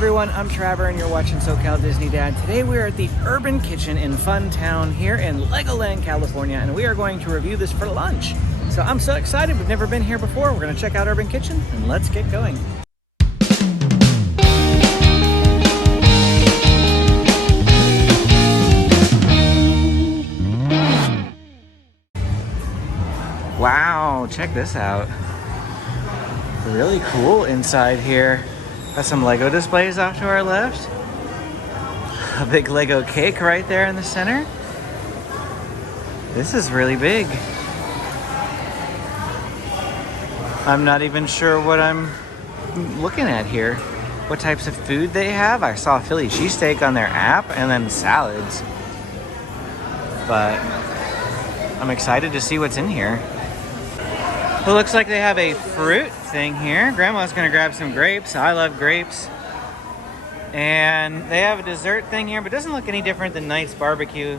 everyone, I'm Trevor and you're watching SoCal Disney Dad. Today we are at the Urban Kitchen in Fun Town here in LEGOLAND, California, and we are going to review this for lunch. So I'm so excited, we've never been here before. We're gonna check out Urban Kitchen and let's get going. Wow, check this out. Really cool inside here. Got some Lego displays off to our left. A big Lego cake right there in the center. This is really big. I'm not even sure what I'm looking at here. What types of food they have. I saw Philly cheesesteak on their app and then salads. But I'm excited to see what's in here. It looks like they have a fruit thing here. Grandma's gonna grab some grapes. I love grapes. And they have a dessert thing here, but it doesn't look any different than Knight's Barbecue.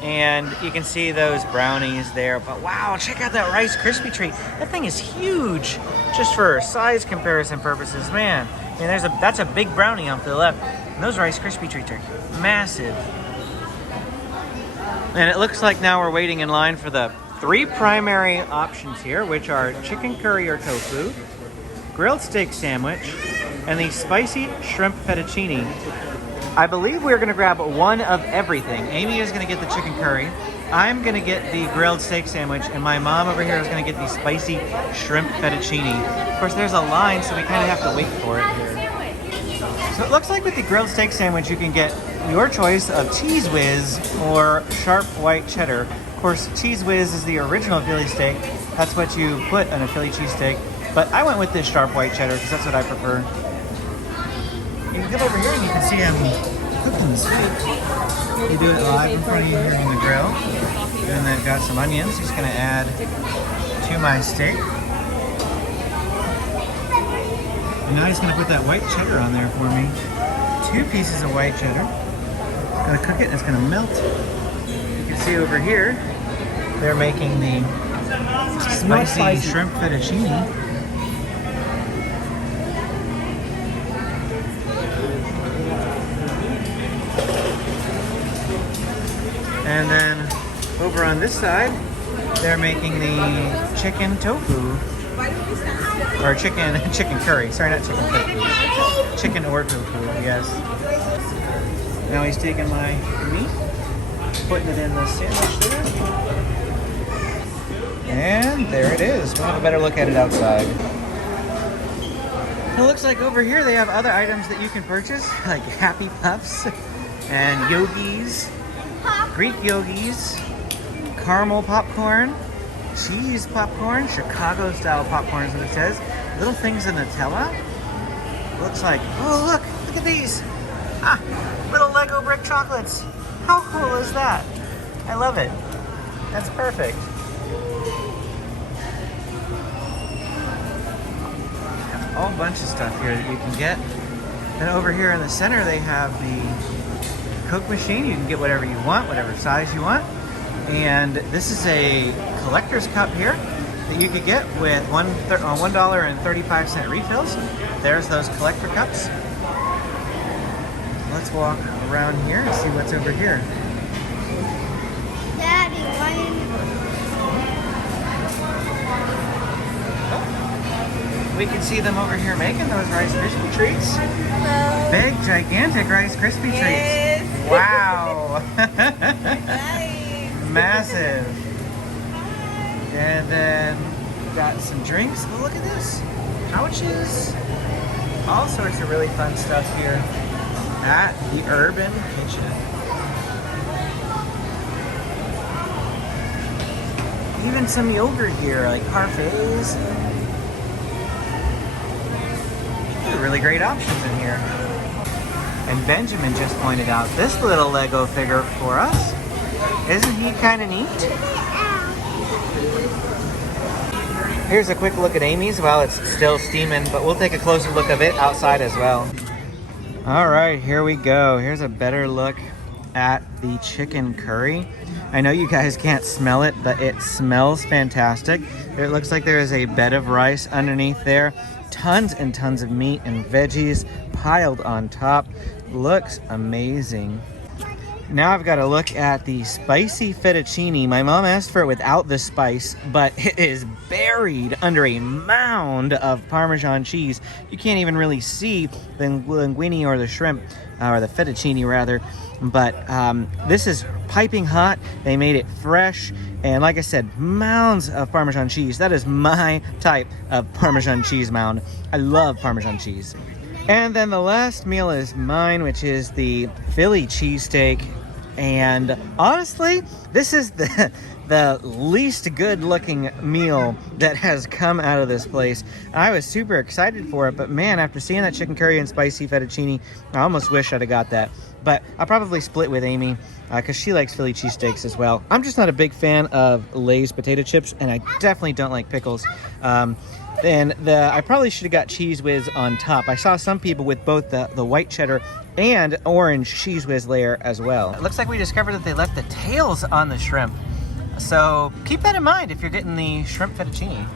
And you can see those brownies there. But wow, check out that Rice Krispie treat. That thing is huge, just for size comparison purposes, man. And that's a big brownie off to the left. And those Rice Krispie treats are massive. And it looks like now we're waiting in line for the 3 primary options here, which are chicken curry or tofu, grilled steak sandwich, and the spicy shrimp fettuccine. I believe we're gonna grab one of everything. Amy is gonna get the chicken curry, I'm gonna get the grilled steak sandwich, and my mom over here is gonna get the spicy shrimp fettuccine. Of course, there's a line, so we kind of have to wait for it here. So it looks like with the grilled steak sandwich, you can get your choice of Cheese Whiz or sharp white cheddar. Of course, Cheese Whiz is the original Philly steak. That's what you put on a Philly cheesesteak. But I went with this sharp white cheddar because that's what I prefer. You can come over here and you can see them cooking the steak. You do it live in front of you here on the grill. And they've got some onions. Just gonna add to my steak. And now he's gonna put that white cheddar on there for me. 2 pieces of white cheddar. Gonna cook it and it's gonna melt. You can see over here, they're making the spicy shrimp fettuccine. And then over on this side, they're making the chicken tofu. Or chicken curry. Sorry, not chicken tofu. Chicken or tofu, yes. Now he's taking my meat, putting it in the sandwich there. And there it is. We'll have a better look at it outside. It looks like over here they have other items that you can purchase, like Happy Puffs and Yogis, Greek Yogis, caramel popcorn, cheese popcorn, Chicago style popcorn is what it says. Little things of Nutella. Looks like, oh look at these. Little Lego brick chocolates. How cool is that? I love it. That's perfect. A whole bunch of stuff here that you can get. And over here in the center they have the Coke machine. You can get whatever you want, whatever size you want. And this is a collector's cup here that you could get with $1.35 refills. There's those collector cups. Let's walk around here and see what's over here. Daddy, We can see them over here making those Rice Krispie treats. Hello. Big, gigantic Rice Krispie Yes. treats. Wow. Nice. Massive. And then got some drinks. Oh, look at this. Pouches. All sorts of really fun stuff here at the Urban Kitchen. Even some yogurt here, like parfaits. Really great options in here. And Benjamin just pointed out this little Lego figure for us. Isn't he kind of neat? Here's a quick look at Amy's while it's still steaming, but we'll take a closer look of it outside as well. All right, here we go. Here's a better look at the chicken curry. I know you guys can't smell it, but it smells fantastic. It looks like there is a bed of rice underneath there. tons and tons of meat and veggies piled on top. Looks amazing. Now I've got to look at the spicy fettuccine. My mom asked for it without the spice, but it is buried under a mound of Parmesan cheese. You can't even really see the linguine or the shrimp, or the fettuccine rather, but this is piping hot. They made it fresh, and like I said, mounds of Parmesan cheese. That is my type of Parmesan cheese mound. I love Parmesan cheese. And then the last meal is mine, which is the Philly cheesesteak. And honestly, this is the least good looking meal that has come out of this place. I was super excited for it, but man, after seeing that chicken curry and spicy fettuccine, I almost wish I'd have got that. But I'll probably split with Amy because she likes Philly cheesesteaks as well. I'm just not a big fan of Lay's potato chips, and I definitely don't like pickles. I probably should have got Cheese Whiz on top. I saw some people with both the white cheddar and orange Cheese Whiz layer as well. It looks like we discovered that they left the tails on the shrimp. So keep that in mind if you're getting the shrimp fettuccine.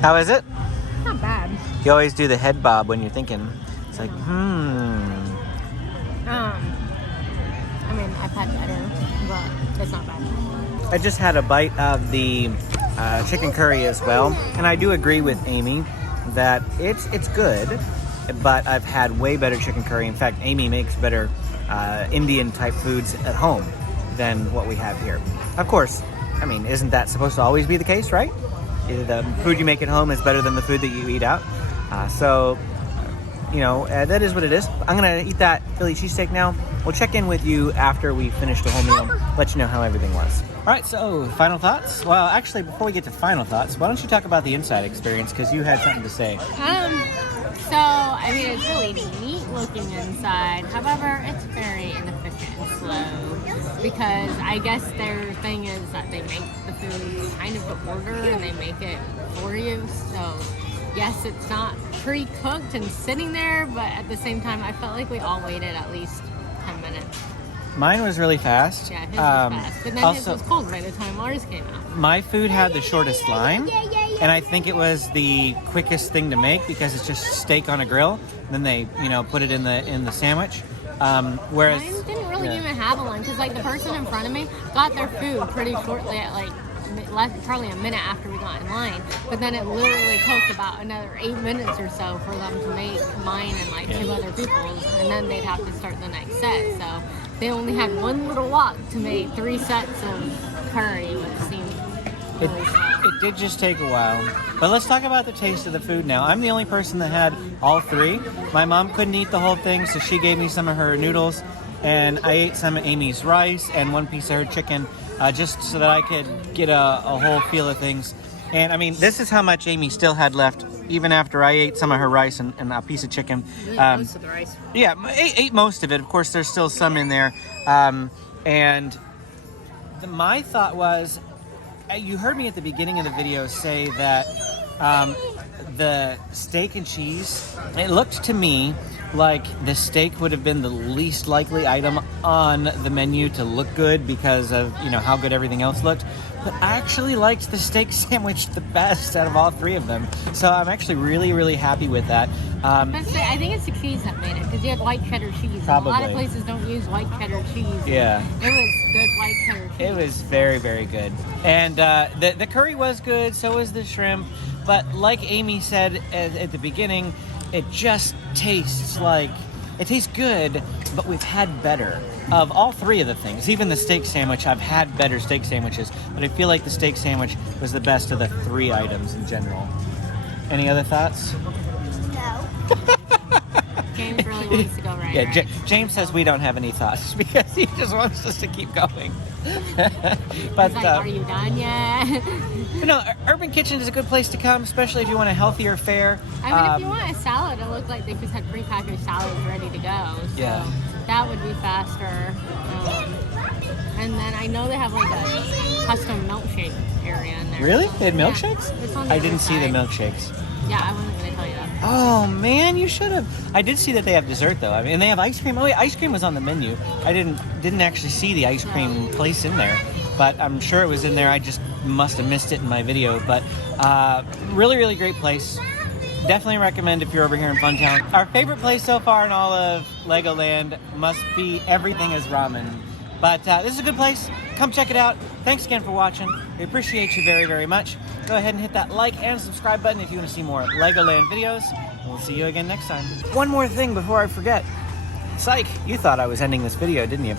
How is it? Not bad. You always do the head bob when you're thinking. It's like, I mean, I've had better, but it's not bad. I just had a bite of the chicken curry as well, and I do agree with Amy that it's good, but I've had way better chicken curry. In fact, Amy makes better Indian type foods at home than what we have here. Of course, I mean, isn't that supposed to always be the case, right? The food you make at home is better than the food that you eat out. That is what it is. I'm gonna eat that Philly cheesesteak now. We'll check in with you after we finish the whole meal, let you know how everything was. All right, so final thoughts? Well, actually, before we get to final thoughts, why don't you talk about the inside experience, because you had something to say. So, I mean, it's really neat looking inside. However, it's very inefficient and slow because I guess their thing is that they make the food kind of to order and they make it for you. So, yes, it's not pre-cooked and sitting there, but at the same time, I felt like we all waited at least 10 minutes. Mine was really fast. Yeah, his was fast. But then his was cold by the time ours came out. My food had the shortest line, and I think it was the quickest thing to make because it's just steak on a grill. Then they, put it in the sandwich. Whereas mine didn't really even have a line because the person in front of me got their food pretty shortly at probably a minute after we got in line, but then it literally took about another 8 minutes or so for them to make mine and two other people's, and then they'd have to start the next set. So they only had one little wok to make 3 sets of curry, which seemed really slow. It did just take a while. But let's talk about the taste of the food now. I'm the only person that had all 3. My mom couldn't eat the whole thing, so she gave me some of her noodles, and I ate some of Amy's rice and 1 piece of her chicken, just so that I could get a whole feel of things. And I mean, this is how much Amy still had left, even after I ate some of her rice and a piece of chicken. Most of the rice. Yeah, ate most of it. Of course, there's still some in there. My thought was, you heard me at the beginning of the video say that the steak and cheese, it looked to me like the steak would have been the least likely item on the menu to look good because of, how good everything else looked. But I actually liked the steak sandwich the best out of all 3 of them. So I'm actually really, really happy with that. I think it's the cheese that made it because you had white cheddar cheese. Probably. A lot of places don't use white cheddar cheese. Yeah. It was good white cheddar cheese. It was very, very good. And the curry was good, so was the shrimp. But like Amy said at the beginning, it just tastes good, but we've had better. Of all 3 of the things, even the steak sandwich, I've had better steak sandwiches, but I feel like the steak sandwich was the best of the 3 items in general. Any other thoughts? No. James really wants to go right. Yeah, James says we don't have any thoughts because he just wants us to keep going. But are you done yet? But no, Urban Kitchen is a good place to come, especially if you want a healthier fare. I mean, if you want a salad, it looks like they just had prepackaged salads ready to go. So yeah. That would be faster. And then I know they have a custom milkshake area in there. Really? They had milkshakes? Yeah, it's on the I didn't see the side. milkshakes. Yeah, I wasn't going to tell you that. Oh man, you should have. I did see that they have dessert though. I mean, and they have ice cream. Oh wait, ice cream was on the menu. I didn't actually see the ice cream place in there, but I'm sure it was in there. I just must have missed it in my video. But really, really great place. Definitely recommend if you're over here in Funtown. Our favorite place so far in all of Legoland must be Everything is Ramen. But this is a good place. Come check it out. Thanks again for watching. We appreciate you very, very much. Go ahead and hit that like and subscribe button if you want to see more Legoland videos. And we'll see you again next time. One more thing before I forget. Psych, you thought I was ending this video, didn't you?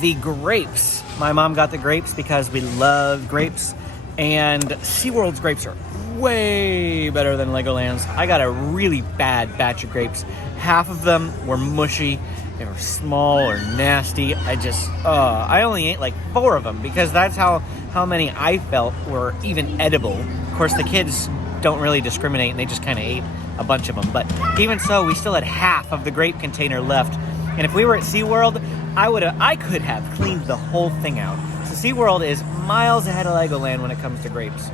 The grapes. My mom got the grapes because we love grapes. And SeaWorld's grapes are way better than Legoland's. I got a really bad batch of grapes. Half of them were mushy. They were small or nasty. I only ate like 4 of them because that's how many I felt were even edible. Of course, the kids don't really discriminate and they just kind of ate a bunch of them. But even so, we still had half of the grape container left. And if we were at SeaWorld, I could have cleaned the whole thing out. So SeaWorld is miles ahead of Legoland when it comes to grapes.